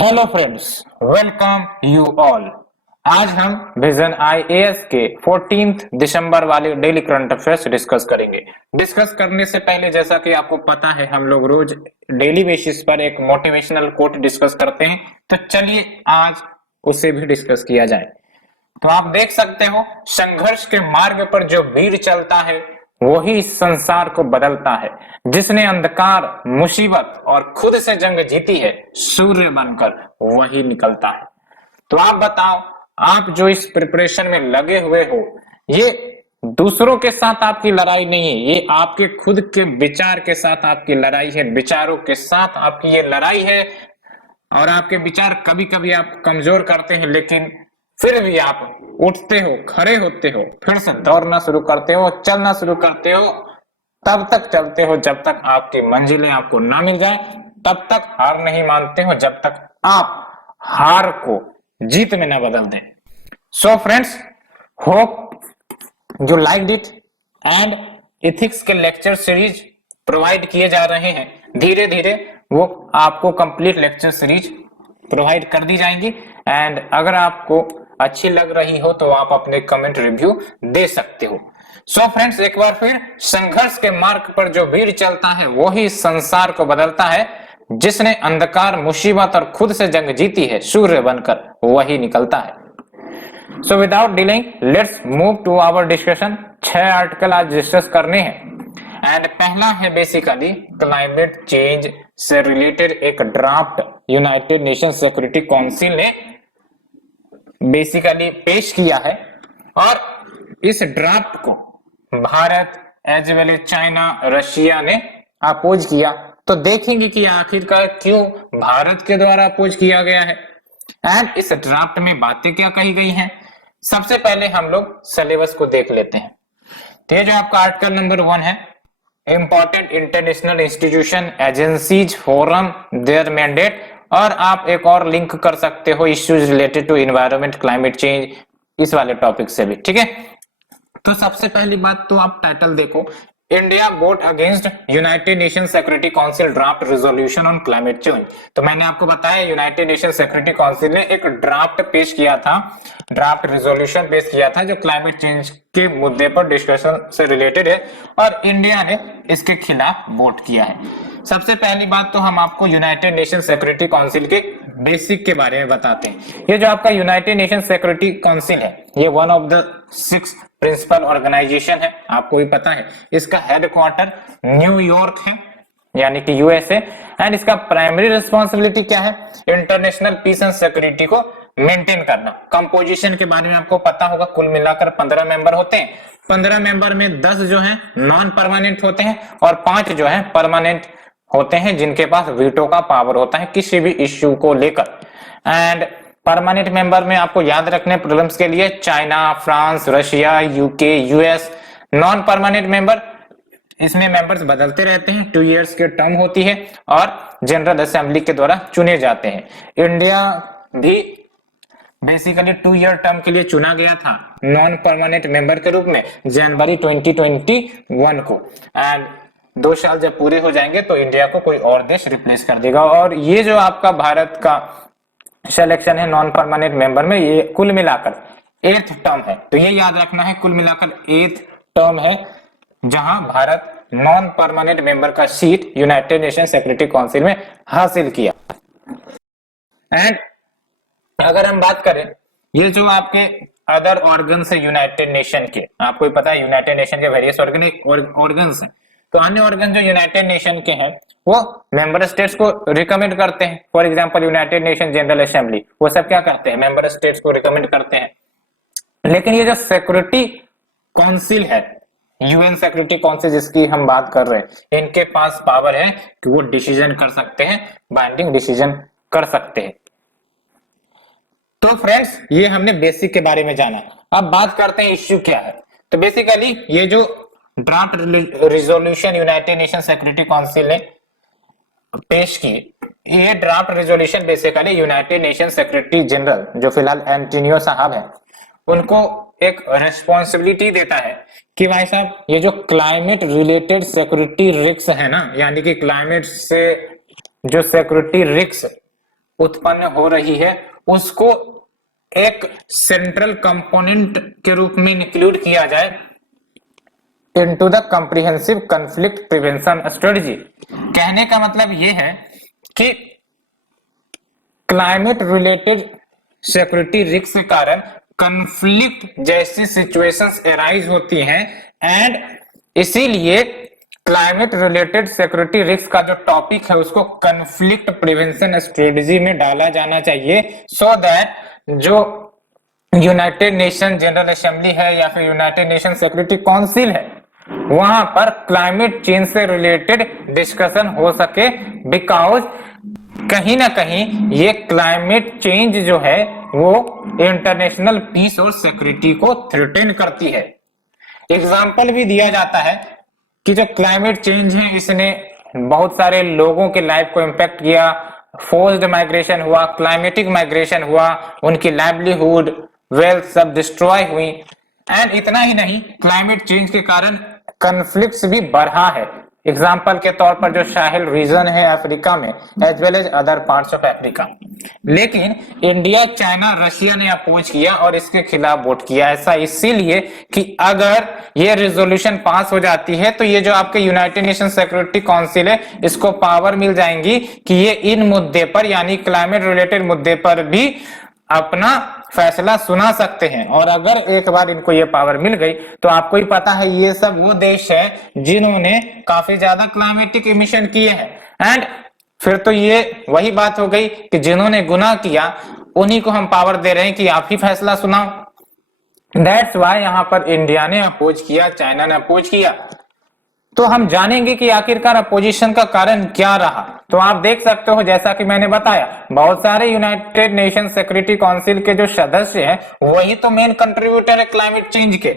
Hello friends, welcome you all. आज हम vision IAS के 14 दिसंबर वाले डेली करंट अफेयर्स डिस्कस करेंगे। डिस्कस करने से पहले, जैसा कि आपको पता है, हम लोग रोज डेली बेसिस पर एक मोटिवेशनल कोट डिस्कस करते हैं, तो चलिए आज उसे भी डिस्कस किया जाए। तो आप देख सकते हो, संघर्ष के मार्ग पर जो वीर चलता है वही इस संसार को बदलता है। जिसने अंधकार, मुसीबत और खुद से जंग जीती है, सूर्य बनकर वही निकलता है। तो आप बताओ, आप जो इस प्रिपरेशन में लगे हुए हो, ये दूसरों के साथ आपकी लड़ाई नहीं है, ये आपके खुद के विचार के साथ आपकी लड़ाई है, विचारों के साथ आपकी ये लड़ाई है। और आपके विचार कभी कभी आप कमजोर करते हैं, लेकिन फिर भी आप उठते हो, खड़े होते हो, फिर से दौड़ना शुरू करते हो, चलना शुरू करते हो। तब तक चलते हो जब तक आपकी मंजिलें आपको ना मिल जाए, तब तक हार नहीं मानते हो जब तक आप हार को जीत में ना बदल दें। So friends, hope you liked it and ethics के लेक्चर सीरीज प्रोवाइड किए जा रहे हैं। धीरे धीरे वो आपको कंप्लीट लेक्चर सीरीज प्रोवाइड कर दी जाएंगी। एंड अगर आपको अच्छी लग रही हो तो आप अपने कमेंट रिव्यू दे सकते हो। सो फ्रेंड्स, एक बार फिर, संघर्ष के मार्ग पर जो वीर चलता है वही संसार को बदलता है। जिसने अंधकार, मुसीबत और खुद से जंग जीती है, सूर्य बनकर वही निकलता है। So without delaying, let's move to our discussion. 6 article आज डिस्कस करने हैं। एंड पहला है बेसिकली क्लाइमेट चेंज से रिलेटेड एक draft United Nation Security Council ने बेसिकली पेश किया है। और इस ड्राफ्ट को Bharat as well as China, Russia ने अपोज किया। तो देखेंगे कि आखिरकार क्यों भारत के द्वारा अपोज किया गया है एंड इस ड्राफ्ट में बातें क्या कही गई हैं। सबसे पहले हम लोग सिलेबस को देख लेते हैं। तो ये जो आपका आर्टिकल नंबर 1 है, important international institution, agencies, forum, their mandate. और आप एक और लिंक कर सकते हो, issues related to environment, climate change, इस वाले टॉपिक से भी, ठीक है। तो सबसे पहली बात तो आप टाइटल देखो, India vote against United Nation Security council draft resolution on climate change. तो मैंने आपको बताया, यूनाइटेड नेशन सिक्योरिटी काउंसिल ने एक ड्राफ्ट पेश किया था, ड्राफ्ट रेजोल्यूशन पेश किया था, जो क्लाइमेट चेंज के मुद्दे पर डिस्कशन से रिलेटेड है, और इंडिया ने इसके खिलाफ वोट किया है। सबसे पहली बात तो हम आपको यूनाइटेड नेशन सिक्योरिटी काउंसिल के बेसिक के बारे में बताते हैं। ये जो आपका यूनाइटेड नेशन सिक्योरिटी काउंसिल है, ये one of the 6 principal organisation है, आपको भी पता है। इसका हेडक्वार्टर न्यूयॉर्क है, यानी कि यूएसए। एंड इसका प्राइमरी रिस्पॉन्सिबिलिटी क्या है? इंटरनेशनल पीस एंड सिक्योरिटी को मेंटेन करना। कंपोजिशन के बारे में आपको पता होगा, कुल मिलाकर 15 मेंबर होते हैं। 15 मेंबर में 10 जो है नॉन परमानेंट होते हैं और 5 जो है परमानेंट होते हैं, जिनके पास वीटो का पावर होता है किसी भी इश्यू को लेकर। एंड परमानेंट मेंबर में आपको याद रखने प्रॉब्लम्स के लिए China, France, Russia, UK, US. Non permanent member, इसमें मेंबर्स बदलते रहते हैं, 2 इयर्स की टर्म होती है और जनरल असेंबली के द्वारा चुने जाते हैं। इंडिया भी बेसिकली 2 ईयर टर्म के लिए चुना गया था नॉन परमानेंट मेंबर के रूप में जनवरी 2021 को। एंड 2 साल जब पूरे हो जाएंगे तो इंडिया को कोई और देश रिप्लेस कर देगा। और ये जो आपका भारत का सिलेक्शन है नॉन परमानेंट मेंबर में, ये कुल मिलाकर 8th टर्म है। तो ये याद रखना है, कुल मिलाकर 8th टर्म है जहां भारत नॉन परमानेंट मेंबर का seat United Nation Security council में हासिल किया। एंड अगर हम बात करें, ये जो आपके अदर ऑर्गन्स है यूनाइटेड नेशन के, आपको भी पता है यूनाइटेड नेशन के वेरियस ऑर्गन्स हैं। तो अन्य ऑर्गन जो यूनाइटेड नेशन के हैं वो मेंबर स्टेट्स को रिकमेंड करते हैं। For example United nation general assembly, वो सब क्या करते हैं? मेंबर स्टेट्स को रिकमेंड करते हैं। लेकिन ये जो सिक्योरिटी काउंसिल है, यूएन सिक्योरिटी काउंसिल जिसकी हम बात कर रहे हैं, इनके पास पावर है कि वो डिसीजन कर सकते हैं, बाइंडिंग डिसीजन कर सकते हैं। तो फ्रेंड्स, ये हमने बेसिक के बारे में जाना। अब बात करते हैं इश्यू क्या है। तो बेसिकली ये जो draft resolution United Nation Security Council ने पेश की, ये draft resolution basically United nation secretary general, जो फिलहाल एंटोनियो साहब हैं, उनको एक रिस्पॉन्सिबिलिटी देता है कि भाई साहब, ये जो क्लाइमेट रिलेटेड सिक्योरिटी रिस्क है ना, यानी कि क्लाइमेट से जो सिक्योरिटी रिस्क उत्पन्न हो रही है उसको एक सेंट्रल कंपोनेंट के रूप में इंक्लूड किया जाए into the comprehensive conflict prevention strategy. कहने का मतलब ये है कि क्लाइमेट रिलेटेड सिक्योरिटी रिस्क के कारण कॉन्फ्लिक्ट जैसी सिचुएशंस अराइज होती हैं एंड इसीलिए क्लाइमेट रिलेटेड सिक्योरिटी रिस्क का जो टॉपिक है उसको कॉन्फ्लिक्ट प्रिवेंशन स्ट्रेटजी में डाला जाना चाहिए सो दैट जो यूनाइटेड नेशन जनरल असेंबली है या फिर यूनाइटेड नेशन सिक्योरिटी काउंसिल है वहां पर क्लाइमेट चेंज से रिलेटेड डिस्कशन हो सके बिकॉज कहीं ना कहीं ये क्लाइमेट चेंज जो है वो इंटरनेशनल पीस और सिक्योरिटी को थ्रेटन करती है। एग्जाम्पल भी दिया जाता है कि जो क्लाइमेट चेंज है इसने बहुत सारे लोगों के लाइफ को इम्पैक्ट किया, फोर्स्ड माइग्रेशन हुआ, क्लाइमेटिक माइग्रेशन हुआ, उनकी लाइवलीहुड वेल्थ सब डिस्ट्रॉय हुई एंड इतना ही नहीं क्लाइमेट चेंज के कारण कॉन्फ्लिक्ट्स भी बढ़ा है। एग्जाम्पल के तौर पर जो साहिल रीजन है अफ्रीका में as well as other parts of Africa, लेकिन इंडिया, चाइना, रशिया ने अपोज किया और इसके खिलाफ वोट किया। ऐसा इसीलिए कि अगर ये रेजोल्यूशन पास हो जाती है तो ये जो आपके यूनाइटेड नेशन सिक्योरिटी काउंसिल है इसको पावर मिल जाएंगी कि ये इन मुद्दे पर यानी क्लाइमेट रिलेटेड मुद्दे पर भी अपना फैसला सुना सकते हैं। और अगर एक बार इनको ये पावर मिल गई तो आपको ही पता है ये सब वो देश है जिन्होंने काफी ज्यादा क्लाइमेटिक इमिशन किए हैं एंड फिर तो ये वही बात हो गई कि जिन्होंने गुनाह किया उन्हीं को हम पावर दे रहे हैं कि आप ही फैसला सुनाओ। दैट्स वाई यहां पर इंडिया ने अपोज किया, चाइना ने अपोज किया। तो हम जानेंगे कि आखिरकार अपोजिशन का कारण क्या रहा। तो आप देख सकते हो जैसा कि मैंने बताया बहुत सारे यूनाइटेड नेशन सिक्योरिटी काउंसिल के जो सदस्य हैं वही तो मेन कंट्रीब्यूटर है क्लाइमेट चेंज के।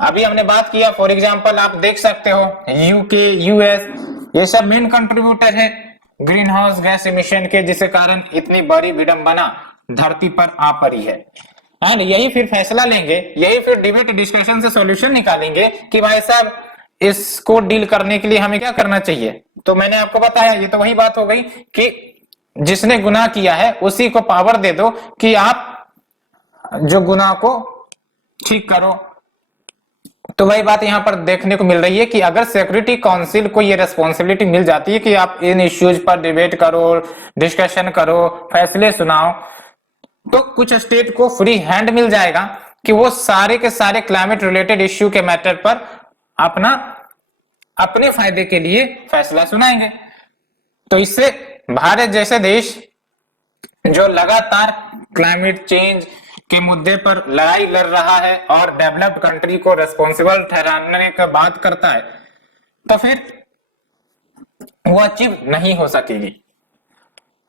अभी हमने बात किया फॉर एग्जांपल आप देख सकते हो यूके, यूएस, ये सब मेन कंट्रीब्यूटर है ग्रीन हाउस गैस इमिशन के, जिसके कारण इतनी बड़ी विडंबना धरती पर आ पड़ी है। एंड यही फिर फैसला लेंगे, यही फिर डिबेट डिस्कशन से सॉल्यूशन निकालेंगे कि भाई साहब इसको डील करने के लिए हमें क्या करना चाहिए। तो मैंने आपको बताया ये तो वही बात हो गई कि जिसने गुनाह किया है उसी को पावर दे दो कि आप जो गुनाह को ठीक करो। तो वही बात यहां पर देखने को मिल रही है कि अगर सिक्योरिटी काउंसिल को ये रेस्पॉन्सिबिलिटी मिल जाती है कि आप इन इश्यूज पर डिबेट करो, डिस्कशन करो, फैसले सुनाओ, तो कुछ स्टेट को फ्री हैंड मिल जाएगा कि वो सारे के सारे क्लाइमेट रिलेटेड इश्यू के मैटर पर अपने फायदे के लिए फैसला सुनाएंगे। तो इससे भारत जैसे देश जो लगातार क्लाइमेट चेंज के मुद्दे पर लड़ाई लड़ रहा है और डेवलप्ड कंट्री को रेस्पॉन्सिबल ठहराने का बात करता है तो फिर वो अचीव नहीं हो सकेगी।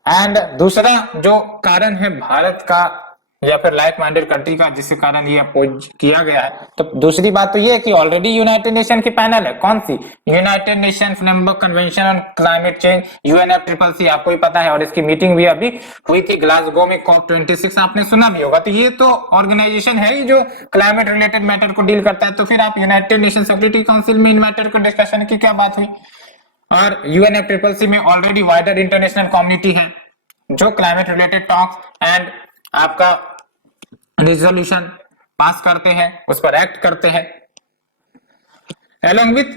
एंड दूसरा जो कारण है भारत का या फिर लाइक माइंडेड कंट्री का जिसके कारण ये अपोज किया गया है, तो दूसरी बात तो ये है कि ऑलरेडी यूनाइटेड नेशन की पैनल है, कौन सी, united nation framework convention on climate change UNFCCC, आपको ही पता है। और इसकी मीटिंग भी अभी हुई थी ग्लासगो में COP26, आपने सुना भी होगा। तो ये तो ऑर्गेनाइजेशन है ही जो क्लाइमेट रिलेटेड मैटर को डील करता है। तो फिर आप यूनाइटेड नेशन सिक्योरिटी काउंसिल में इन मैटर को डिस्कशन की क्या बात हुई। और UNFCCC में ऑलरेडी वाइडर इंटरनेशनल कम्युनिटी है जो क्लाइमेट रिलेटेड टॉक्स एंड आपका रिजोल्यूशन पास करते हैं, उस पर एक्ट करते हैं। एलोंग विथ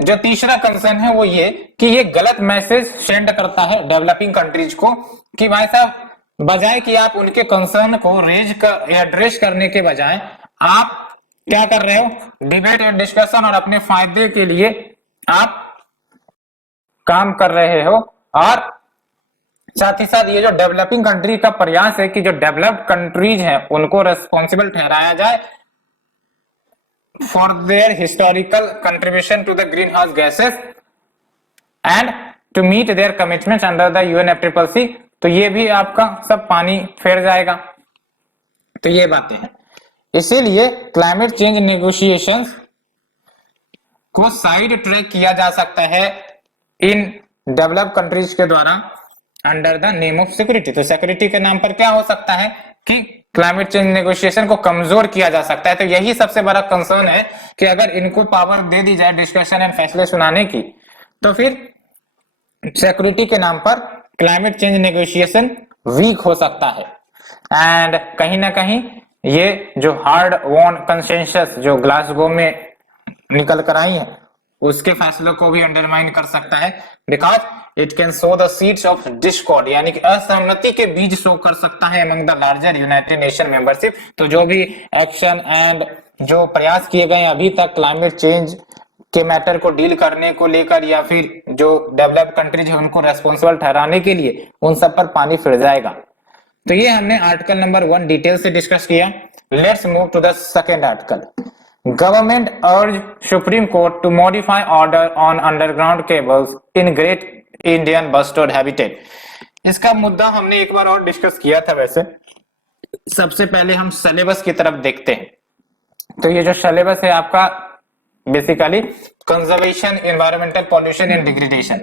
जो तीसरा कंसर्न है वो ये कि ये गलत मैसेज सेंड करता है डेवलपिंग कंट्रीज को कि भाई साहब बजाय कि आप उनके कंसर्न को एड्रेस करने के बजाय आप क्या कर रहे हो, डिबेट एंड डिस्कशन और अपने फायदे के लिए आप काम कर रहे हो। और साथ ही साथ ये जो डेवलपिंग कंट्री का प्रयास है कि जो डेवलप्ड कंट्रीज हैं उनको रेस्पॉन्सिबल ठहराया जाए for their historical contribution to the green house gases and to meet their commitments under the UNFCCC। तो ये भी आपका सब पानी फेर जाएगा। तो ये बातें हैं, इसीलिए क्लाइमेट चेंज नेगोशिएशंस को साइड ट्रैक किया जा सकता है इन डेवलप्ड कंट्रीज के द्वारा under the name of security. तो सिक्योरिटी के नाम पर क्या हो सकता है कि क्लाइमेट चेंज नेगोशिएशन को कमजोर किया जा सकता है। तो यही सबसे बड़ा कंसर्न है कि अगर इनको पावर दे दी जाए डिस्कशन एंड फैसले सुनाने की तो फिर सिक्योरिटी के नाम पर क्लाइमेट चेंज नेगोशिएशन वीक हो सकता है। एंड कहीं ना कहीं ये जो हार्ड वॉन कंसेंसस जो ग्लासगो में निकल कर आई है उसके फैसलों को भी अंडरमाइन कर सकता है, because it can so the seeds of Discord, यानी कि असहमति के बीज सो कर सकता है among the larger United nation membership. तो जो भी एक्शन एंड जो प्रयास किए गए अभी तक क्लाइमेट चेंज के मैटर को डील करने को लेकर या फिर जो डेवलप्ड कंट्रीज है उनको रेस्पॉन्सिबल ठहराने के लिए, उन सब पर पानी फिर जाएगा। तो ये हमने आर्टिकल नंबर 1 डिटेल से डिस्कस किया। Let's move to the second article. Government urge supreme court to modify order on underground cables in great Indian bustard habitat. इसका मुद्दा हमने एक बार और डिस्कस किया था। वैसे सबसे पहले हम सिलेबस की तरफ देखते हैं। तो ये जो सिलेबस है आपका basically conservation, environmental pollution and degradation,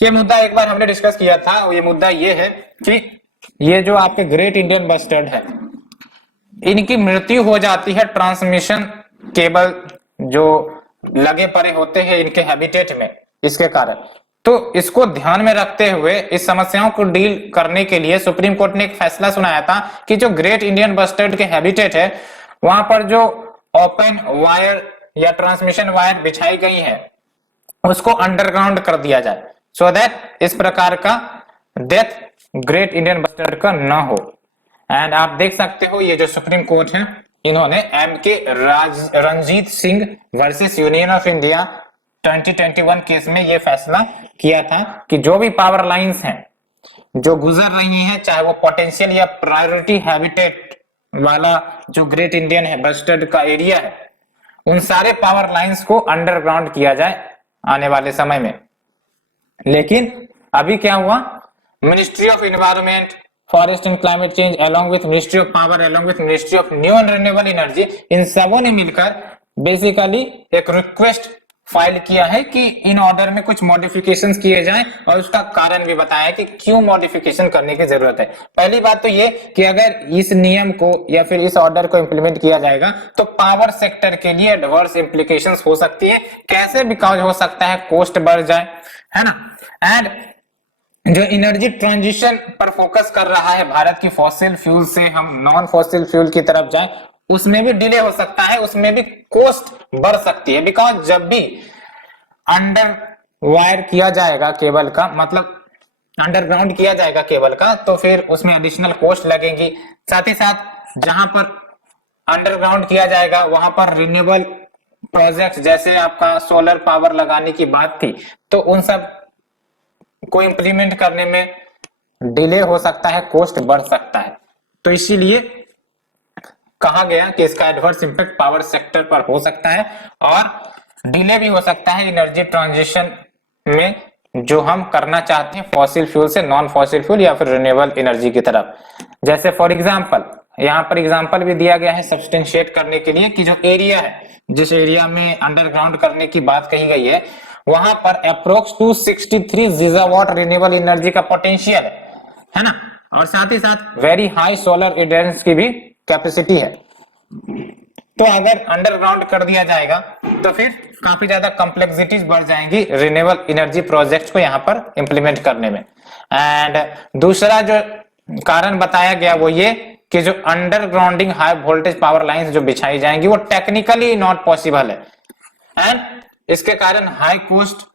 ये मुद्दा एक बार हमने डिस्कस किया था। ये मुद्दा ये है कि ये जो आपके ग्रेट इंडियन बस्टर्ड है इनकी मृत्यु हो जाती है ट्रांसमिशन केबल जो लगे पड़े होते हैं इनके हैबिटेट में, इसके कारण। तो इसको ध्यान में रखते हुए इस समस्याओं को डील करने के लिए सुप्रीम कोर्ट ने एक फैसला सुनाया था कि जो ग्रेट इंडियन बस्टर्ड के हैबिटेट है वहां पर जो ओपन वायर या ट्रांसमिशन वायर बिछाई गई है उसको अंडरग्राउंड कर दिया जाए, सो दैट इस प्रकार का डेथ ग्रेट इंडियन बस्टर्ड का न हो। एंड आप देख सकते हो ये जो सुप्रीम कोर्ट है इन्होंने M K. Ranjit Singh versus union of India 2021 case में ये फैसला किया था कि जो भी पावर लाइंस हैं जो गुजर रही हैं, चाहे वो पोटेंशियल या प्रायोरिटी हैबिटेट वाला जो ग्रेट इंडियन है बस्टर्ड का एरिया है, उन सारे पावर लाइंस को अंडरग्राउंड किया जाए आने वाले समय में। लेकिन अभी क्या हुआ, ministry of environment, forest and climate change along with ministry of power along with ministry of new and renewable energy, इन सबों ने मिलकर बेसिकली एक रिक्वेस्ट फाइल किया है कि इन ऑर्डर में कुछ मॉडिफिकेशंस किए जाएं और उसका कारण भी बताया कि क्यों मॉडिफिकेशन करने की जरूरत है। पहली बात तो ये कि अगर इस नियम को या फिर इस ऑर्डर को इंप्लीमेंट किया जाएगा तो पावर सेक्टर के लिए एडवर्स इंप्लीकेशंस हो सकती है। कैसे? बिकॉज हो सकता है कोस्ट बढ़ जाए, है ना। एंड जो एनर्जी ट्रांजिशन पर फोकस कर रहा है भारत की, फॉसिल फ्यूल से हम नॉन फॉसिल फ्यूल की तरफ जाएं, उसमें भी डिले हो सकता है, उसमें भी कॉस्ट बढ़ सकती है। बिकॉज जब भी अंडर वायर किया जाएगा केबल का, मतलब अंडरग्राउंड किया जाएगा केबल का, तो फिर उसमें एडिशनल कॉस्ट लगेगी। साथ ही साथ जहां पर अंडरग्राउंड किया जाएगा वहां पर रिन्यूएबल प्रोजेक्ट जैसे आपका सोलर पावर लगाने की बात थी, तो उन सब को इंप्लीमेंट करने में डिले हो सकता है, कॉस्ट बढ़ सकता है। तो इसीलिए कहा गया कि इसका एडवर्स इंपैक्ट पावर सेक्टर पर हो सकता है और डिले भी हो सकता है एनर्जी ट्रांजिशन में जो हम करना चाहते हैं फॉसिल फ्यूल से नॉन फॉसिल फ्यूल या फिर रिन्यूएबल एनर्जी की तरफ। जैसे फॉर एग्जांपल यहाँ पर एग्जांपल भी दिया गया है सब्सटेंशिएट करने के लिए कि जो एरिया है, जिस एरिया में अंडरग्राउंड करने की बात कही गई है, वहां पर अप्रोक्स 263 गीगावाट रिन्यूएबल एनर्जी का पोटेंशियल है ना, और साथ ही साथ वेरी हाई सोलर एंड्योरेंस की भी कैपेसिटी है। तो अगर अंडरग्राउंड कर दिया जाएगा तो फिर काफी ज्यादा कॉम्प्लेक्सिटीज बढ़ जाएंगी रिन्यूएबल एनर्जी प्रोजेक्ट को यहाँ पर इंप्लीमेंट करने में। एंड दूसरा जो कारण बताया गया वो ये कि जो undergrounding high voltage power lines जो बिछाई जाएंगी वो टेक्निकली नॉट पॉसिबल है एंड इसके कारण हाई कॉस्ट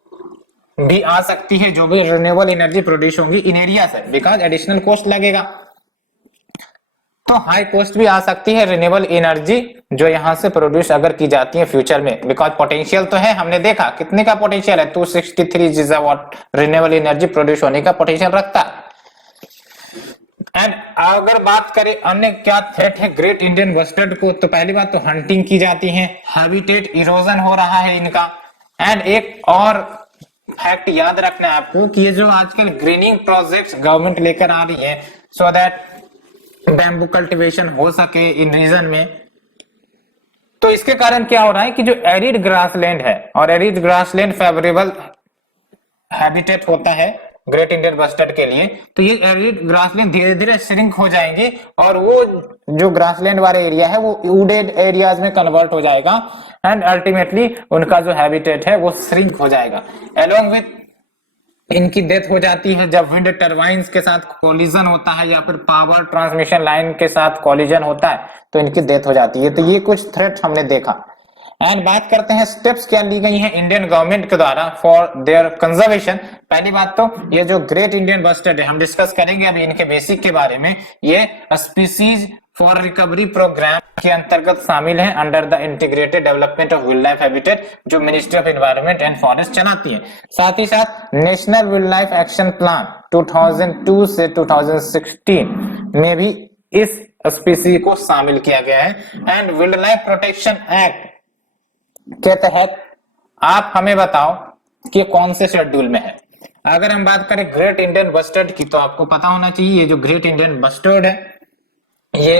भी आ सकती है जो भी रिन्यूएबल एनर्जी प्रोड्यूस होंगी इन एरिया से, बिकॉज एडिशनल कॉस्ट लगेगा। तो हाई कॉस्ट भी आ सकती है रिन्यूएबल एनर्जी जो यहां से प्रोड्यूस अगर की जाती है फ्यूचर में, बिकॉज पोटेंशियल तो है, हमने देखा कितने का पोटेंशियल है, 263 गीगावाट रिन्यूएबल एनर्जी प्रोड्यूस होने का पोटेंशियल रखता है। एंड अगर बात करें अन्य क्या थ्रेट है ग्रेट इंडियन बस्टर्ड को, तो पहली बात तो हंटिंग की जाती है, हैबिटेट इरोजन हो रहा है इनका। एंड एक और फैक्ट याद रखना है आपको कि ये जो आजकल ग्रीनिंग प्रोजेक्ट्स गवर्नमेंट लेकर आ रही है सो दैट बैम्बू कल्टीवेशन हो सके इन रीजन में, तो इसके कारण क्या हो रहा है कि जो एरिड ग्रासलैंड है, और एरिड ग्रासलैंड फेवरेबल हैबिटेट होता है ग्रेट इंडियन बस्टर्ड के लिए, तो ये एरिड ग्रासलैंड धीरे धीरे श्रिंक हो जाएंगे और वो जो ग्रासलैंड वाला एरिया है वो वुडेड एरियाज में कन्वर्ट हो जाएगा एंड अल्टीमेटली उनका जो हैबिटेट है वो श्रिंक हो जाएगा। अलोंग विथ इनकी डेथ हो जाती है जब विंड टरबाइन्स के साथ कोलिजन होता है या फिर पावर ट्रांसमिशन लाइन के साथ कोलिजन होता है तो इनकी डेथ हो जाती है। तो ये कुछ थ्रेट हमने देखा। एंड बात करते हैं स्टेप्स क्या ली गई हैं इंडियन गवर्नमेंट के द्वारा फॉर देयर कंजर्वेशन। पहली बात तो ये जो ग्रेट इंडियन बस्टर्ड है हम डिस्कस करेंगे अभी इनके बेसिक के बारे में। ये स्पीसीज फॉर रिकवरी प्रोग्राम के अंतर्गत शामिल है under the integrated development of wild life habitat जो ministry of environment and forest चलाती है। साथ ही साथ national wild life action plan 2002 से 2016 में भी इस स्पीसी को शामिल किया गया है। And wild life protection act के तहत आप हमें बताओ कि कौन से शेड्यूल में है। अगर हम बात करें ग्रेट इंडियन बस्टर्ड की तो आपको पता होना चाहिए ये जो ग्रेट इंडियन बस्टर्ड है ये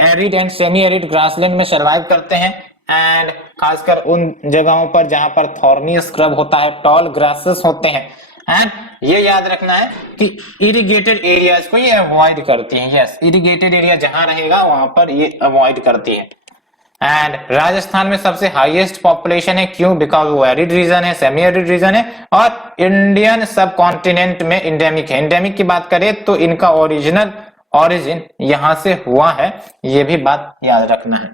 arid and semi arid grassland में सर्वाइव करते हैं एंड खासकर उन जगहों पर जहां पर थॉर्नी स्क्रब होता है, टॉल ग्रासेस होते हैं। एंड ये याद रखना है कि इरिगेटेड एरियाज को ये अवॉइड करती हैं। यस, इरिगेटेड एरिया जहां रहेगा वहां पर ये अवॉइड करती है। एंड राजस्थान में सबसे हाईएस्ट पॉपुलेशन है, क्यों? बिकॉज वो एरिड रीजन है, सेमी एरिड रीजन है और इंडियन सब कॉन्टिनेंट में इंडेमिक है। इंडेमिक की बात करें तो इनका ओरिजिनल ऑरिजिन यहां से हुआ है, ये भी बात याद रखना है।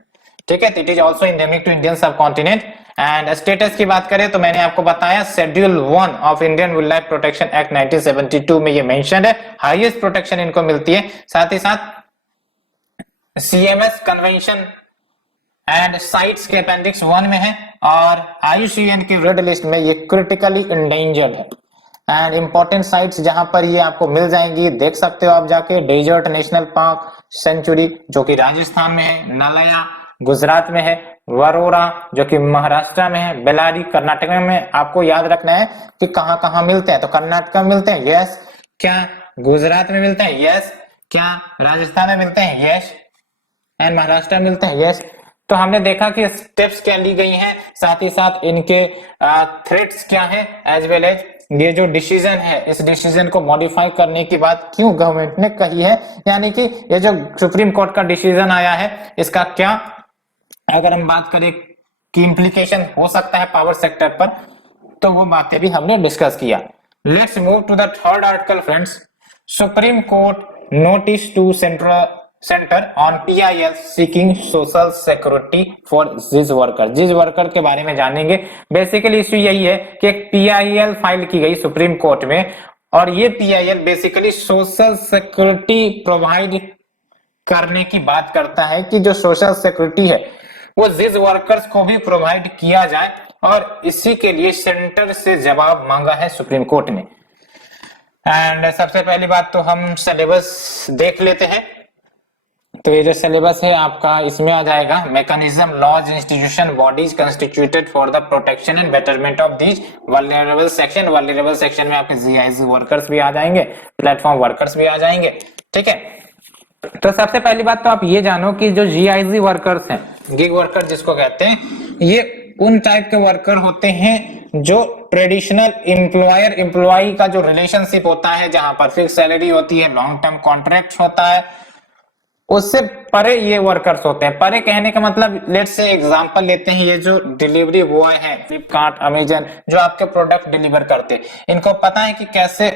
ठीक है, it is also endemic to Indian sub continent. And status की बात करें तो मैंने आपको बताया schedule 1 of Indian wild life protection act 1972 में ये मेंशन है, हाईएस्ट प्रोटेक्शन इनको मिलती है। साथ ही साथ सीएमएस कन्वेंशन एंड साइट्स के अपेंडिक्स 1 में है और IUCN की रेड लिस्ट में ये क्रिटिकली इंडेंजर्ड है। एंड इंपॉर्टेंट साइट्स जहां पर ये आपको मिल जाएंगी देख सकते हो आप जाके, डेजर्ट नेशनल पार्क सेंचुरी जो कि राजस्थान में है, नलया गुजरात में है, वरोरा जो कि महाराष्ट्र में है, बेलारी कर्नाटक में। आपको याद रखना है कि कहां कहां मिलते हैं। तो कर्नाटक में मिलते हैं, यस। क्या गुजरात में मिलते हैं? यस। क्या राजस्थान में मिलते हैं? यस। एंड महाराष्ट्र में मिलते हैं? यस। तो हमने देखा कि स्टेप्स क्या ली गई हैं, साथ ही साथ इनके थ्रेट्स क्या है, एज वेल एज ये जो डिसीजन है इस डिसीजन को मॉडिफाई करने की बात क्यों गवर्नमेंट ने कही है, यानी कि ये जो सुप्रीम कोर्ट का डिसीजन आया है इसका क्या अगर हम बात करें कि इम्प्लीकेशन हो सकता है पावर सेक्टर पर, तो वो बातें भी हमने डिस्कस किया। Let's move to the third article friends. Supreme court notice to centre on PIL seeking social security for gig worker. Gig worker के बारे में जानेंगे। बेसिकली इश्यू यही है कि एक PIL फाइल की गई सुप्रीम कोर्ट में और ये PIL basically social security provide करने की बात करता है कि जो सोशल सिक्योरिटी है वो जिज वर्कर्स को भी प्रोवाइड किया जाए और इसी के लिए सेंटर से जवाब मांगा है सुप्रीम कोर्ट ने। एंड सबसे पहली बात तो हम सिलेबस देख लेते हैं। तो ये जो सिलेबस है आपका इसमें आ जाएगा mechanism laws institution bodies constituted for the protection and betterment of these vulnerable section. Vulnerable section में आपके GIZ वर्कर्स भी आ जाएंगे, प्लेटफॉर्म वर्कर्स भी आ जाएंगे। ठीक है, तो सबसे पहली बात तो आप ये जानो कि जो GIZ वर्कर्स हैं, गिग वर्कर जिसको कहते हैं, ये उन टाइप के वर्कर होते हैं जो ट्रेडिशनल एम्प्लॉयर एम्प्लॉय का जो रिलेशनशिप होता है, जहां पर फिक्स सैलरी होती है, लॉन्ग टर्म कॉन्ट्रैक्ट होता है, उससे परे ये वर्कर्स होते हैं। परे कहने का मतलब लेट्स से एग्जांपल लेते हैं, ये जो डिलीवरी बॉय है फ्लिपकार्ट अमेजन जो आपके प्रोडक्ट डिलीवर करते हैं, इनको पता है कि कैसे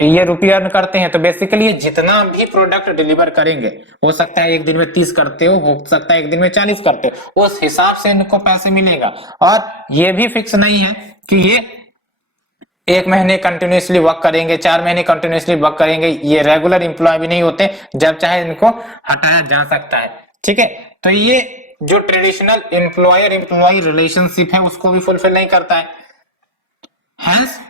ये रुपया अर्न करते हैं। तो बेसिकली ये जितना भी प्रोडक्ट डिलीवर करेंगे, हो सकता है एक दिन में 30 करते हो सकता है एक दिन में 40 करते हो, उस हिसाब से इनको पैसे मिलेगा। और ये भी फिक्स नहीं है कि ये 1 महीने कंटिन्यूसली वर्क करेंगे, 4 महीने कंटिन्यूसली वर्क करेंगे, ये रेगुलर एम्प्लॉय भी नहीं होते, जब चाहे इनको हटाया जा सकता है। ठीक है, तो ये जो ट्रेडिशनल एम्प्लॉयर एम्प्लॉय रिलेशनशिप है उसको भी फुलफिल नहीं करता है, हेंस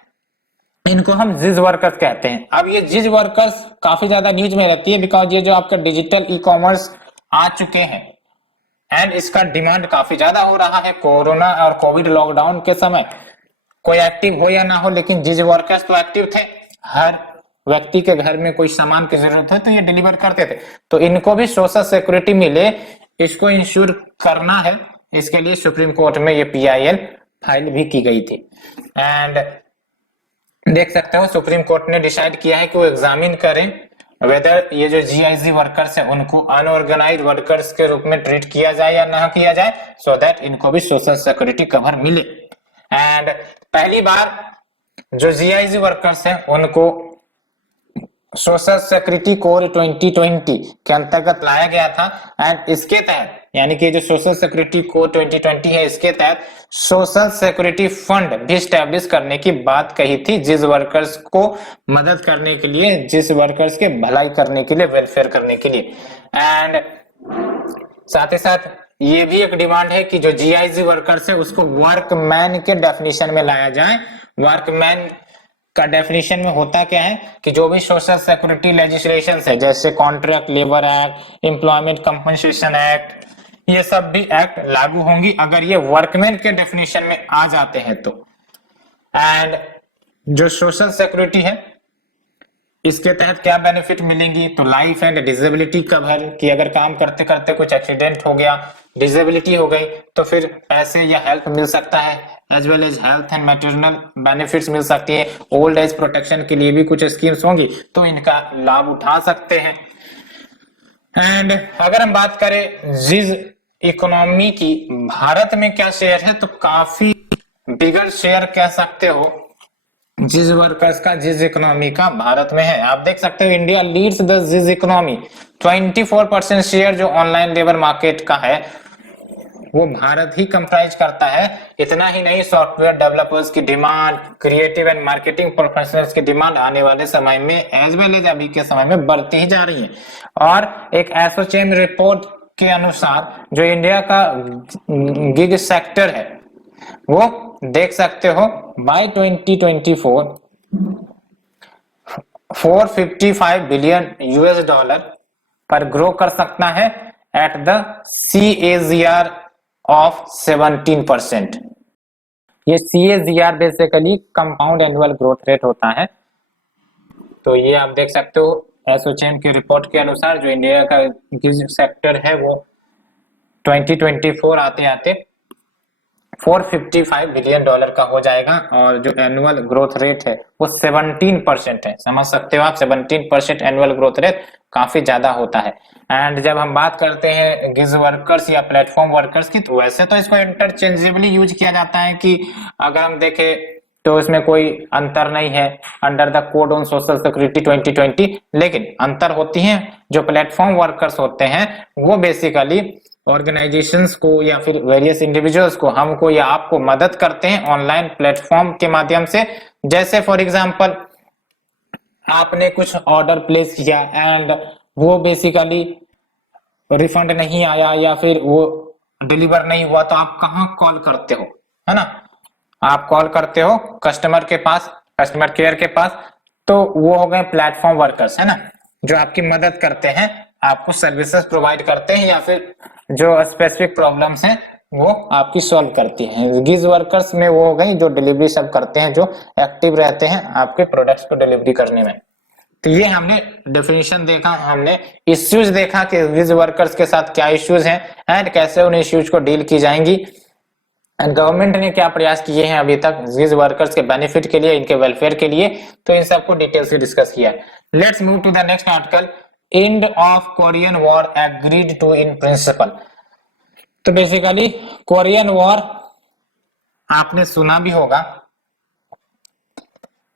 इनको हम जिज वर्कर्स कहते हैं। अब ये जिज वर्कर्स काफी ज्यादा न्यूज में रहती है बिकॉज ये जो आपका डिजिटल ई-कॉमर्स आ चुके हैं एंड इसका डिमांड काफी ज्यादा हो रहा है। कोरोना और कोविड लॉकडाउन के समय कोई एक्टिव हो या ना हो, लेकिन जिज वर्कर्स तो एक्टिव थे। हर व्यक्ति के घर में कोई सामान की जरूरत है तो ये डिलीवर करते थे। तो इनको भी सोशल सिक्योरिटी मिले, इसको इंश्योर करना है, इसके लिए सुप्रीम कोर्ट में ये PIL फाइल भी की गई थी। एंड देख सकते हो सुप्रीम कोर्ट ने डिसाइड किया है कि वो एग्जामिन करें वेदर ये जो GIZ वर्कर्स है उनको अनऑर्गेनाइज वर्कर्स के रूप में ट्रीट किया जाए या ना किया जाए, सो दैट इनको भी सोशल सिक्योरिटी कवर मिले। एंड पहली बार जो जीआईजी वर्कर्स हैं उनको सोशल सिक्योरिटी कोड 2020 के अंतर्गत लाया गया था। एंड इसके तहत यानी कि जो सोशल सिक्योरिटी कोड 2020 है, इसके तहत सोशल सिक्योरिटी फंड भी स्टैब्लिश करने की बात कही थी, जिस वर्कर्स को मदद करने के लिए, जिस वर्कर्स के भलाई करने के लिए, वेलफेयर करने के लिए। एंड साथ ही साथ ये भी एक डिमांड है कि जो जीआईजी वर्कर्स है उसको वर्कमैन के डेफिनेशन में लाया जाए। वर्कमैन का डेफिनेशन में होता क्या है कि जो भी सोशल सिक्योरिटी लेजिस्लेशन है, जैसे contract labour act, employment compensation act, ये सब भी एक्ट लागू होंगी अगर ये वर्कमैन के डेफिनेशन में आ जाते हैं तो। एंड जो सोशल सिक्योरिटी है इसके तहत क्या बेनिफिट मिलेंगी, तो लाइफ एंड डिसेबिलिटी कवर, कि अगर काम करते करते कुछ एक्सीडेंट हो गया, डिसेबिलिटी हो गई, तो फिर पैसे या हेल्प मिल सकता है, as well as health and maternal benefits मिल सकती है। ओल्ड एज प्रोटेक्शन के लिए भी कुछ स्कीम्स होंगी तो इनका लाभ उठा सकते हैं। एंड अगर हम बात करें जिस इकोनॉमी की, भारत में क्या शेयर है, तो काफी बिगर शेयर कह सकते हो जिस वर्कर्स का, जिस इकोनॉमी का भारत में है। आप देख सकते हो इंडिया लीड्स द जिस इकोनॉमी, 24% शेयर जो ऑनलाइन लेबर मार्केट का है वो भारत ही कंप्राइज करता है। इतना ही नहीं, सॉफ्टवेयर डेवलपर्स की demand, creative and marketing professionals की डिमांड आने वाले समय में एज वेल एज अभी के समय में बढ़ती ही जा रही है। और एक एसोचैम रिपोर्ट के अनुसार जो इंडिया का गिग सेक्टर है वो देख सकते हो बाय 2024 455 बिलियन यूएस डॉलर पर ग्रो कर सकता है एट द CAGR ऑफ 17%। ये CAGR basically compound annual growth rate होता है। तो ये आप देख सकते हो एसोचैम की रिपोर्ट के अनुसार जो इंडिया का गिग सेक्टर है वो 2024 आते आते 455 बिलियन डॉलर का हो जाएगा और जो एनुअल ग्रोथ रेट है वो 17% है। समझ सकते हो आप, 17% एनुअल ग्रोथ रेट काफी ज्यादा होता है। एंड जब हम बात करते हैं गिग वर्कर्स या प्लेटफॉर्म वर्कर्स की, तो वैसे तो इसको इंटरचेंजेबली यूज किया जाता है कि अगर हम देखें तो इसमें कोई अंतर नहीं है under the code on social security 2020, लेकिन अंतर होती है जो प्लेटफॉर्म वर्कर्स होते हैं वो बेसिकली ऑर्गेनाइजेशंस को या फिर वेरियस इंडिविजुअल्स को, हमको या आपको मदद करते हैं ऑनलाइन प्लेटफॉर्म के माध्यम से। जैसे फॉर एग्जांपल आपने कुछ ऑर्डर प्लेस किया एंड वो बेसिकली रिफंड नहीं आया या फिर वो डिलीवर नहीं हुआ, तो आप कहाँ कॉल करते हो, है ना? आप कॉल करते हो कस्टमर के पास, कस्टमर केयर के पास। तो वो हो गए प्लेटफॉर्म वर्कर्स, है ना, जो आपकी मदद करते हैं, आपको सर्विसेज प्रोवाइड करते हैं या फिर जो स्पेसिफिक प्रॉब्लम्स हैं वो आपकी सॉल्व करती हैं। गिग वर्कर्स में वो हो गई जो डिलीवरी सब करते हैं, जो एक्टिव रहते हैं आपके प्रोडक्ट्स को डिलीवरी करने में। तो ये हमने डेफिनेशन देखा, हमने इश्यूज देखा कि गिग वर्कर्स के साथ क्या इश्यूज हैं एंड कैसे उन इश्यूज को डील की जाएंगी एंड गवर्नमेंट ने क्या प्रयास किए हैं अभी तक गिग वर्कर्स के बेनिफिट के लिए, इनके वेलफेयर के लिए। तो इन सबको डिटेल से डिस्कस किया। Let's move to the next article. End of Korean war agreed to in principle. तो बेसिकली कोरियन वॉर आपने सुना भी होगा,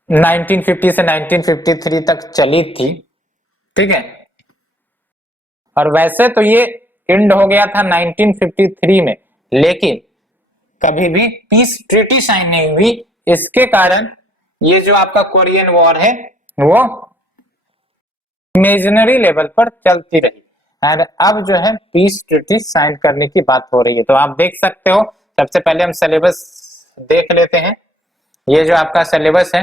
1950 से 1953 तक चली थी, ठीक है। और वैसे तो ये एंड हो गया था 1953 में, लेकिन कभी भी पीस ट्रीटी साइन नहीं हुई। इसके कारण ये जो आपका कोरियन वॉर है वो इमेजिनरी लेवल पर चलती रही एंड अब जो है पीस ट्रीटी साइन करने की बात हो रही है। तो आप देख सकते हो, सबसे पहले हम सिलेबस देख लेते हैं। ये जो आपका सिलेबस है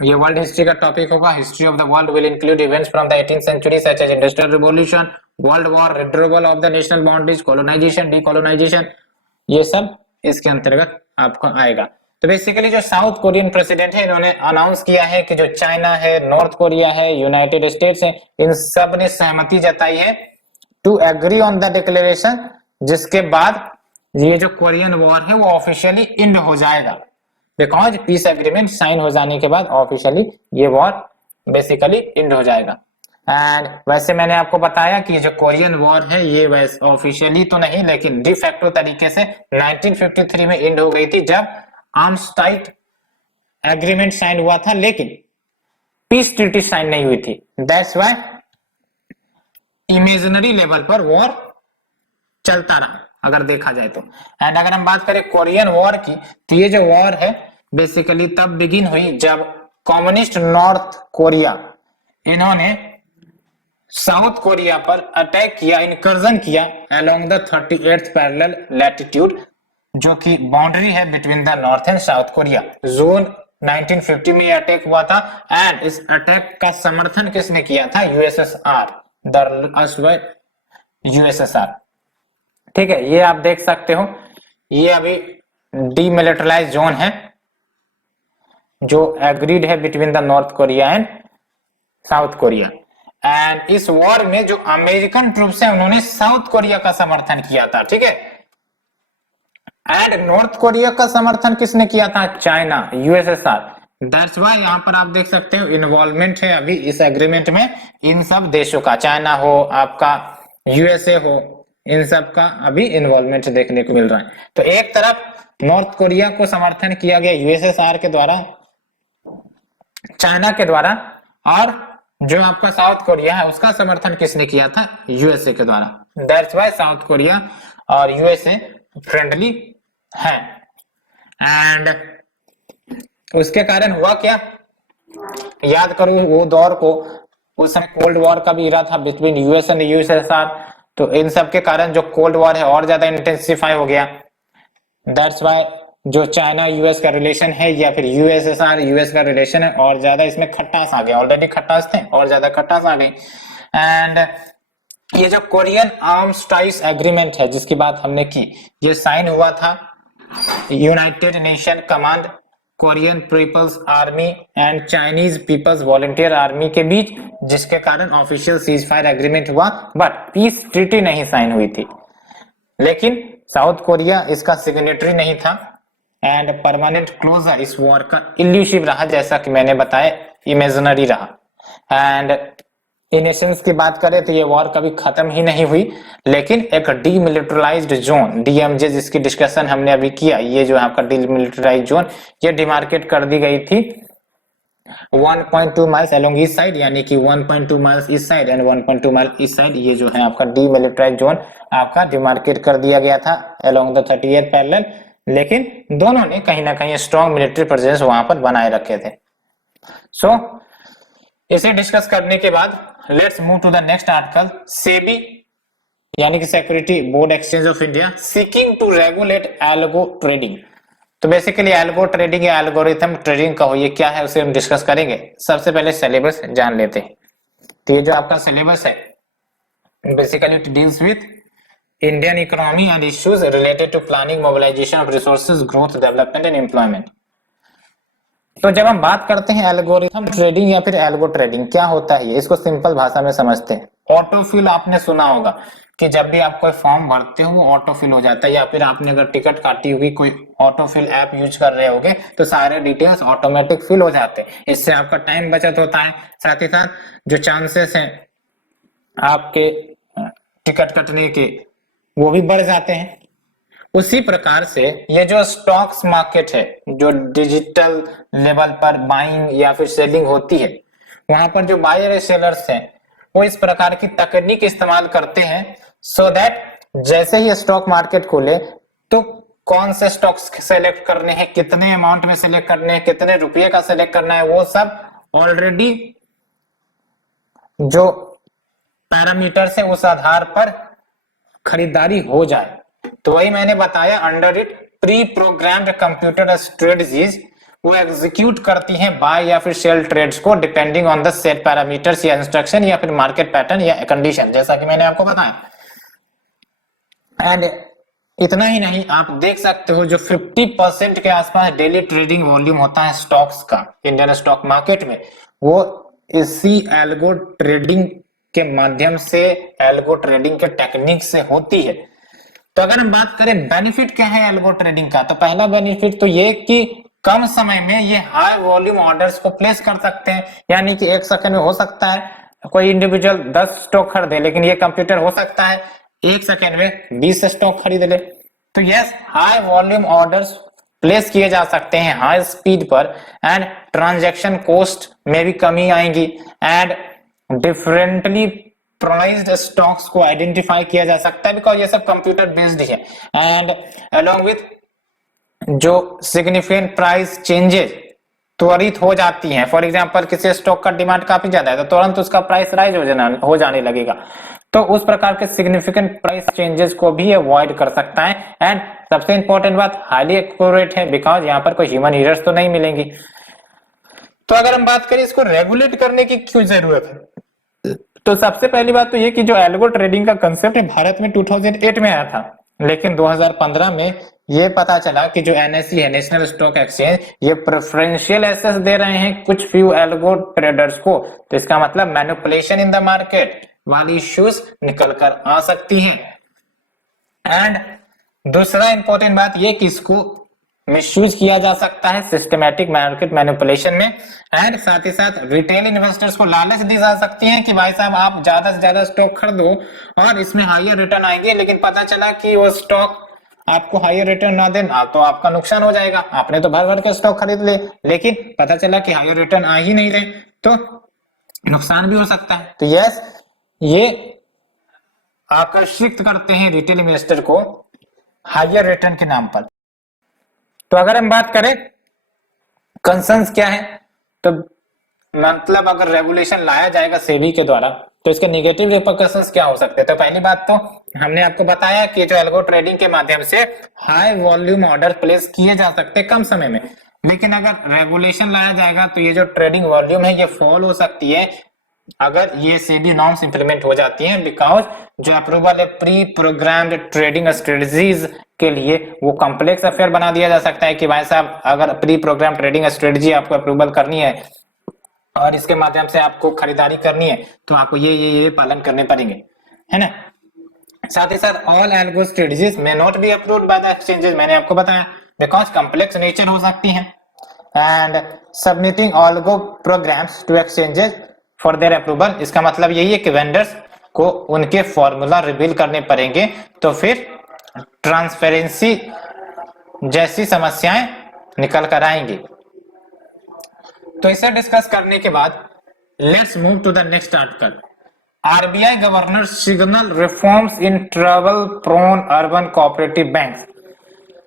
ये वर्ल्ड हिस्ट्री का टॉपिक होगा। History of the world will include events from the 18th century such as industrial revolution, world war, retrieval of the national boundaries, colonisation, decolonisation, ये सब इसके अंतर्गत आपको आएगा। तो बेसिकली जो साउथ कोरियन प्रेसिडेंट है इन्होंने अनाउंस किया है कि जो चाइना है, नॉर्थ कोरिया है, यूनाइटेड स्टेट्स है, इन सब ने सहमति जताई है to agree on the declaration, जिसके बाद ये जो कोरियन वॉर है वो ऑफिशियली एंड हो जाएगा। बिकॉज पीस एग्रीमेंट साइन हो जाने के बाद ऑफिशियली ये वॉर बेसिकली एंड हो जाएगा। एंड वैसे मैंने आपको बताया कि जो कोरियन वॉर है ये वैसे ऑफिशियली तो नहीं लेकिन डिफैक्टो तरीके से 1953 में एंड हो गई थी, जब आर्मस्टाइट एग्रीमेंट साइन हुआ था, लेकिन पीस ट्रीटी साइन नहीं हुई थी। दैट्स व्हाई इमेजिनरी लेवल पर वॉर चलता रहा अगर देखा जाए तो। एंड अगर हम बात करें कोरियन वॉर की, तो ये जो वॉर है बेसिकली तब बिगिन हुई जब कम्युनिस्ट नॉर्थ कोरिया इन्होंने साउथ कोरिया पर अटैक किया, इनकर्जन किया along the 38th parallel latitude, जो कि बाउंड्री है between the North and South Korea. जून 1950 में अटैक हुआ था एंड इस अटैक का समर्थन किसने किया था? USSR, the USSR. ठीक है, ये आप देख सकते हो, ये अभी डीमिलिटराइज जोन है जो एग्रीड है between the north Korea and South Korea. And इस वॉर में जो अमेरिकन ट्रूप्स हैं उन्होंने साउथ कोरिया का समर्थन किया था। ठीक है, एंड नॉर्थ कोरिया का समर्थन किसने किया था? China, USSR. दैट्स व्हाई यहां पर आप देख सकते हो इन्वॉल्वमेंट है अभी इस एग्रीमेंट में इन सब देशों का, चाइना हो, आपका यूएसए हो, इन सब का अभी इन्वॉल्वमेंट देखने को मिल रहा है। तो एक तरफ नॉर्थ कोरिया को समर्थन किया गया यूएसएसआर के द्वारा, चाइना के द्वारा, और जो आपका साउथ कोरिया है उसका समर्थन किसने किया था? यूएसए के द्वारा। दैट्स व्हाई साउथ कोरिया और यूएसए फ्रेंडली है। एंड उसके कारण हुआ क्या, याद करो वो दौर को, उस समय कोल्ड वॉर का भी इरा था बिटवीन यूएस एंड यूएसएसआर। तो इन सब के कारण जो कोल्ड वॉर है और ज्यादा इंटेंसिफाई हो गया। दैट्स व्हाई जो चाइना यूएस का रिलेशन है या फिर यूएसएसआर यूएस का रिलेशन है और ज्यादा इसमें खट्टास आ गया, ऑलरेडी खट्टास थे और ज्यादा खट्टास आ गई। एंड ये जो कोरियन आर्म्स ट्राइस एग्रीमेंट है जिसकी बात हमने की, ये साइन हुआ था United Nation command, Korean people's army and Chinese people's volunteer army के बीच, जिसके कारण ऑफिशियल सीज फायर एग्रीमेंट हुआ, बट पीस ट्रीटी नहीं साइन हुई थी। लेकिन साउथ कोरिया इसका सिग्नेटरी नहीं था एंड परमानेंट क्लोजर इस वॉर का इल्यूसिव रहा, जैसा कि मैंने बताया इमेजिनरी रहा। एंड इन एसेंस की बात करें तो ये वॉर कभी खत्म ही नहीं हुई, लेकिन एक डीमिलिटराइज्ड जोन, डीएमजे जिसकी डिस्कशन हमने अभी किया, ये जो है आपका डीमिलिटराइज्ड जोन, ये डिमार्केट कर दी गई थी 1.2 माइल्स अलोंग ईस्ट साइड, यानी कि 1.2 miles east side and 1.2 mile east side, ये जो है आपका डीमिलिटराइज्ड जोन आपका डिमार्केट कर दिया गया था अलोंग द 38th पैरेलल। लेकिन दोनों ने कहीं ना कहीं स्ट्रॉन्ग मिलिट्री प्रेजेंस वहां पर बनाए रखे थे। सो इसे डिस्कस करने के बाद let's move to the next article. SEBI यानी कि security board exchange of India seeking to regulate algo trading. तो बेसिकली एल्गो ट्रेडिंग या एल्गोरिथम ट्रेडिंग का हो, ये क्या है उसे हम डिस्कस करेंगे। सबसे पहले सिलेबस जान लेते हैं। तो ये जो आपका सिलेबस है basically it deals with Indian economy and issues related to planning, mobilisation of resources, growth, development and employment. तो जब हम बात करते हैं एल्गोरिथम ट्रेडिंग या फिर एल्गो ट्रेडिंग, क्या होता है ये, इसको सिंपल भाषा में समझते हैं। ऑटोफिल आपने सुना होगा कि जब भी आप कोई फॉर्म भरते हो वो ऑटोफिल हो जाता है, या फिर आपने अगर टिकट काटी होगी, कोई ऑटोफिल ऐप यूज कर रहे होगे तो सारे डिटेल्स ऑटोमेटिक फिल हो जाते हैं। इससे आपका टाइम बचत होता है, साथ ही साथ जो चांसेस हैं आपके टिकट कटने के वो भी बढ़ जाते हैं। उसी प्रकार से ये जो स्टॉक्स मार्केट है, जो डिजिटल लेवल पर बाइंग या फिर सेलिंग होती है, वहां पर जो बायर सेलर्स हैं वो इस प्रकार की तकनीक इस्तेमाल करते हैं सो दैट जैसे ही स्टॉक मार्केट खुले तो कौन से स्टॉक्स सेलेक्ट करने हैं, कितने अमाउंट में सेलेक्ट करने हैं, कितने रुपए का सेलेक्ट करना है, वो सब ऑलरेडी जो पैरामीटर्स है उस आधार पर खरीदारी हो जाए। तो वही मैंने बताया, under it pre programmed computer strategies वो एग्जीक्यूट करती हैं बाय या फिर सेल ट्रेड्स को depending on the set parameters या इंस्ट्रक्शन या फिर मार्केट पैटर्न या कंडीशन, जैसा कि मैंने आपको बताया। एंड इतना ही नहीं, आप देख सकते हो जो 50% के आसपास डेली ट्रेडिंग वॉल्यूम होता है स्टॉक्स का इंडियन स्टॉक मार्केट में, वो इसी एल्गो ट्रेडिंग के माध्यम से, एल्गो ट्रेडिंग के टेक्निक से होती है। तो अगर हम बात करें बेनिफिट क्या है एल्गो ट्रेडिंग का, तो पहला बेनिफिट तो ये कि कम समय में ये हाई वॉल्यूम ऑर्डर्स को प्लेस कर सकते हैं, यानी कि 1 सेकंड में हो सकता है कोई इंडिविजुअल 10 स्टॉक खरीदे, लेकिन ये कंप्यूटर हो सकता है 1 सेकंड में 20 स्टॉक खरीद ले। तो yes, high volume orders place किए जा सकते हैं हाई स्पीड पर, एंड ट्रांजैक्शन कॉस्ट में भी कमी आएगी, एंड डिफरेंटली प्राइस्ड स्टॉक्स को आइडेंटिफाई किया जा सकता है बिकॉज ये सब कंप्यूटर बेस्ड है, एंड अलोंग विथ जो सिग्निफिकेंट प्राइस चेंजेस त्वरित हो जाती हैं। फॉर एग्जांपल किसी स्टॉक का डिमांड काफी ज्यादा है तो तुरंत उसका प्राइस राइज हो जाने लगेगा, तो उस प्रकार के सिग्निफिकेंट प्राइस चेंजेस को भी अवॉइड कर सकता है। एंड सबसे इंपॉर्टेंट बात, हाईली एक्यूरेट है बिकॉज यहाँ पर कोई ह्यूमन एरर्स तो नहीं मिलेंगी। तो अगर हम बात करें इसको रेगुलेट करने की क्यों जरूरत है, तो सबसे पहली बात तो ये कि जो एल्गो ट्रेडिंग का कंसेप्ट है भारत में 2008 में आया था, लेकिन 2015 में ये पता चला कि जो एनएसई है, नेशनल स्टॉक एक्सचेंज, ये प्रेफरेंशियल एक्सेस दे रहे हैं कुछ फ्यू एल्गो ट्रेडर्स को, तो इसका मतलब मैनिपुलेशन इन द मार्केट वाली इश्यूज निकल कर आ सकती हैं। एंड दूसरा इंपॉर्टेंट बात ये कि इसको मिसयूज किया जा सकता है सिस्टमैटिक मार्केट मैनिपुलेशन में, एंड साथ ही साथ रिटेल इन्वेस्टर्स को लालच दी जा सकती है कि भाई साहब आप ज्यादा से ज्यादा स्टॉक खरीदो और इसमें हायर रिटर्न आएंगे, लेकिन पता चला कि वो स्टॉक आपको हायर रिटर्न ना देना तो आपका नुकसान हो जाएगा। आपने तो भर भर के स्टॉक खरीद ले, लेकिन पता चला कि हायर रिटर्न आ ही नहीं रहे तो नुकसान भी हो सकता है। तो यस, ये आकर्षित करते हैं रिटेल इन्वेस्टर को हायर रिटर्न के नाम पर। तो अगर हम बात करें कंसर्न्स क्या है, तो मतलब अगर रेगुलेशन लाया जाएगा सेबी के द्वारा तो इसके नेगेटिव रिपरकशंस क्या हो सकते हैं। तो पहली बात तो हमने आपको बताया कि जो एल्गो ट्रेडिंग के माध्यम से हाई वॉल्यूम ऑर्डर प्लेस किए जा सकते हैं कम समय में, लेकिन अगर रेगुलेशन लाया जाएगा तो ये जो ट्रेडिंग वॉल्यूम है ये फॉल हो सकती है अगर ये सेबी नॉर्म्स इंप्लीमेंट हो जाती हैं, बिकॉज जो अप्रूवल है प्री प्रोग्राम्ड ट्रेडिंग स्ट्रेटजीज के लिए वो कॉम्प्लेक्स अफेयर बना दिया जा सकता है कि भाई साहब अगर प्री प्रोग्राम ट्रेडिंग स्ट्रेटजी आपको अप्रूवल करनी है और इसके माध्यम से आपको खरीदारी करनी है तो आपको ये पालन करने पड़ेंगे, है ना। साथ ही साथ all algo strategies may not be approved by the exchanges, मैंने आपको बताया बिकॉज कॉम्प्लेक्स नेचर हो सकती है, and submitting algo programs to exchanges for their approval, इसका मतलब यही है कि वेंडर्स को उनके फॉर्मूला रिवील करने पड़ेंगे, तो फिर ट्रांसपेरेंसी जैसी समस्याएं निकल कर आएंगी। तो इसे डिस्कस करने के बाद let's move to the next article. RBI governor signal reforms in trouble prone urban cooperative banks.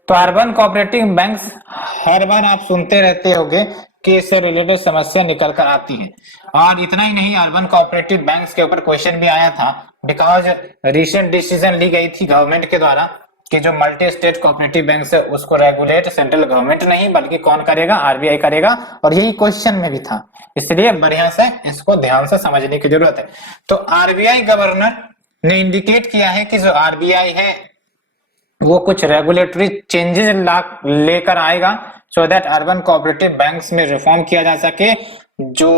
तो अर्बन कोऑपरेटिव बैंक्स हर बार आप सुनते रहते होंगे कि इससे रिलेटेड समस्या निकल कर आती है, और इतना ही नहीं अर्बन कोऑपरेटिव बैंक्स के ऊपर क्वेश्चन भी आया था बिकॉज रिसेंट डिसीजन ली गई थी गवर्नमेंट के द्वारा कि जो मल्टी स्टेट कोऑपरेटिव बैंक है उसको रेगुलेट सेंट्रल गवर्नमेंट नहीं बल्कि कौन करेगा, आरबीआई करेगा, और यही क्वेश्चन में भी था, इसलिए बढ़िया से इसको ध्यान से समझने की जरूरत है। तो आरबीआई गवर्नर ने इंडिकेट किया है कि जो आरबीआई है वो कुछ रेगुलेटरी चेंजेस लेकर आएगा so that urban cooperative banks में रिफॉर्म किया जा सके जो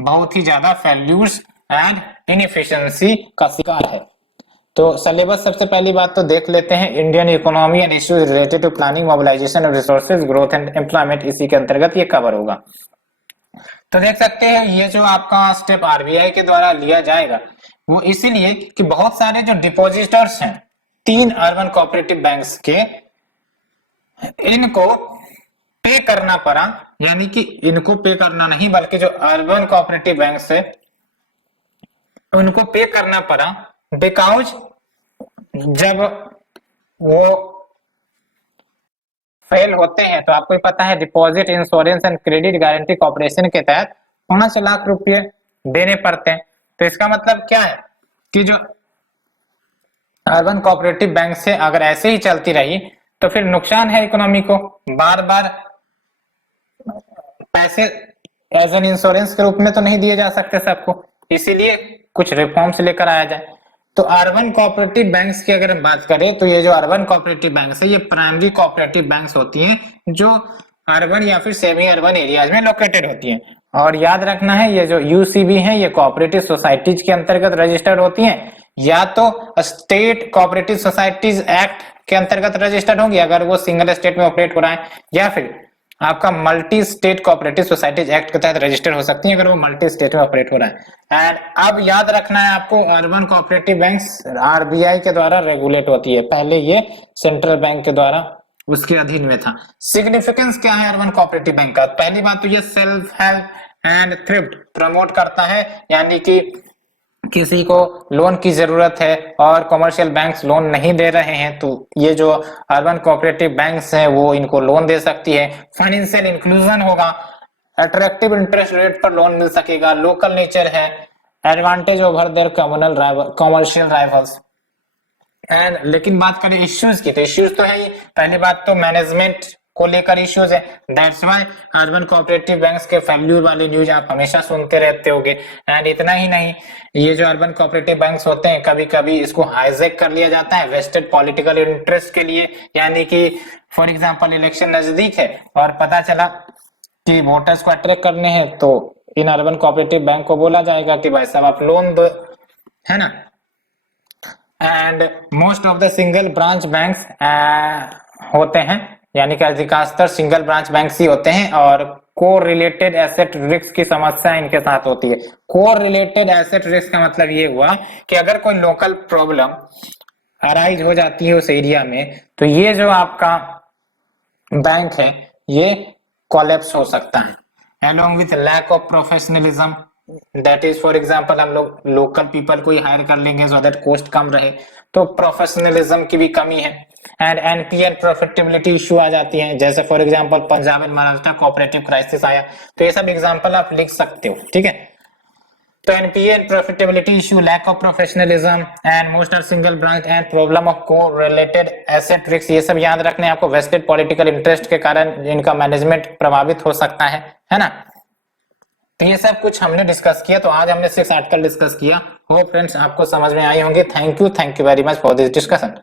बहुत ही ज्यादा फेल्यूर्स एंड इनएफिशिएंसी का शिकार है। तो सिलेबस सबसे पहली बात तो देख लेते हैं, Indian economy and issues related to planning mobilisation of resources growth and employment, इसी के अंतर्गत ये कवर होगा। तो देख सकते हैं ये जो आपका स्टेप आरबीआई के द्वारा लिया जाएगा वो इसीलिए कि बहुत सारे जो डिपॉजिटर्स हैं 3 अर्बन कोऑपरेटिव बैंक्स के, इनको पे करना पड़ा, यानी कि इनको पे करना नहीं बल्कि जो अर्बन कोऑपरेटिव बैंक्स है उनको पे करना पड़ा बिकॉज जब वो फेल होते हैं तो आपको पता है deposit insurance and credit guarantee corporation के तहत 5 लाख रुपए देने पड़ते हैं। तो इसका मतलब क्या है कि जो अर्बन कोऑपरेटिव बैंक से अगर ऐसे ही चलती रही तो फिर नुकसान है इकोनॉमी को, बार बार पैसे एज एन इंश्योरेंस के रूप में तो नहीं दिए जा सकते सबको, इसीलिए कुछ रिफॉर्म्स लेकर आया जाए। तो अर्बन कोऑपरेटिव बैंक्स की अगर हम बात करें तो ये जो अर्बन कोऑपरेटिव बैंक्स है ये प्राइमरी कोऑपरेटिव बैंक्स होती हैं जो अर्बन या फिर सेमी अर्बन एरियाज में लोकेटेड होती हैं, और याद रखना है ये जो यूसीबी है ये कोऑपरेटिव सोसाइटीज के अंतर्गत रजिस्टर्ड होती हैं, या तो स्टेट कोऑपरेटिव सोसाइटीज एक्ट के अंतर्गत रजिस्टर्ड होंगी अगर वो सिंगल स्टेट में ऑपरेट हो रहा है, या फिर आपका multi state cooperative societies act के तहत रजिस्टर हो सकती है अगर वो मल्टी स्टेट में ऑपरेट हो रहा है। एंड अब याद रखना है आपको अर्बन कोऑपरेटिव बैंक्स आरबीआई के द्वारा रेगुलेट होती है, पहले ये सेंट्रल बैंक के द्वारा उसके अधीन में था। सिग्निफिकेंस क्या है अर्बन कोऑपरेटिव बैंक का? पहली बात तो ये self help and thrift promote करता है, यानी कि किसी को लोन की जरूरत है और कमर्शियल बैंक्स लोन नहीं दे रहे हैं तो ये जो अर्बन कोऑपरेटिव बैंक्स हैं वो इनको लोन दे सकती है। फाइनेंशियल इंक्लूजन होगा, अट्रैक्टिव इंटरेस्ट रेट पर लोन मिल सकेगा, लोकल नेचर है, advantage over their commercial rivals. And लेकिन बात करें इश्यूज की, तो इश्यूज तो है ही। पहली बात तो मैनेजमेंट को लेकर इश्यूज है, that's why urban cooperative banks के फेल्यूर वाली न्यूज आप हमेशा सुनते रहते होगे। एंड इतना ही नहीं, ये जो अर्बन कोऑपरेटिव बैंक्स होते हैं कभी कभी इसको हाईजैक कर लिया जाता है वेस्टेड पॉलिटिकल इंटरेस्ट के लिए, यानी कि फॉर एग्जांपल इलेक्शन नजदीक है और पता चला कि वोटर्स को अट्रैक्ट करने हैं तो इन अर्बन कोऑपरेटिव बैंक को बोला जाएगा कि भाई साहब आप लोन दो, है ना। And most of the single branch banks होते हैं, यानी कि अधिकांशतः सिंगल ब्रांच बैंक्स ही होते हैं और कोर रिलेटेड एसेट रिस्क की समस्या इनके साथ होती है। कोर रिलेटेड एसेट रिस्क का मतलब ये हुआ कि अगर कोई लोकल प्रॉब्लम अराइज हो जाती है उस एरिया में तो ये जो आपका बैंक है ये कोलैप्स हो सकता है। Along with lack of professionalism, that is for example हम लोग लोकल पीपल को ही हायर कर लेंगे सो दैट कॉस्ट कम रहे, तो प्रोफेशनलिज्म की भी कमी है। एंड एनपीएल प्रॉफिटेबिलिटी इशू आ जाती है, जैसे for example Punjab and Maharashtra cooperative crisis आया, तो ये सब एग्जांपल आप लिख सकते हो, ठीक है। तो NPL profitability issue, lack of professionalism and most are single branch and problem of correlated asset risk, ये सब याद रखने आपको। वेस्टेड पॉलिटिकल इंटरेस्ट के कारण इनका मैनेजमेंट प्रभावित हो सकता है ना। तो ये सब कुछ हमने डिस्कस किया, तो आज हमने 6 आर्टिकल डिस्कस किया। होप फ्रेंड्स आपको समझ में आई होंगे। Thank you very much for this discussion.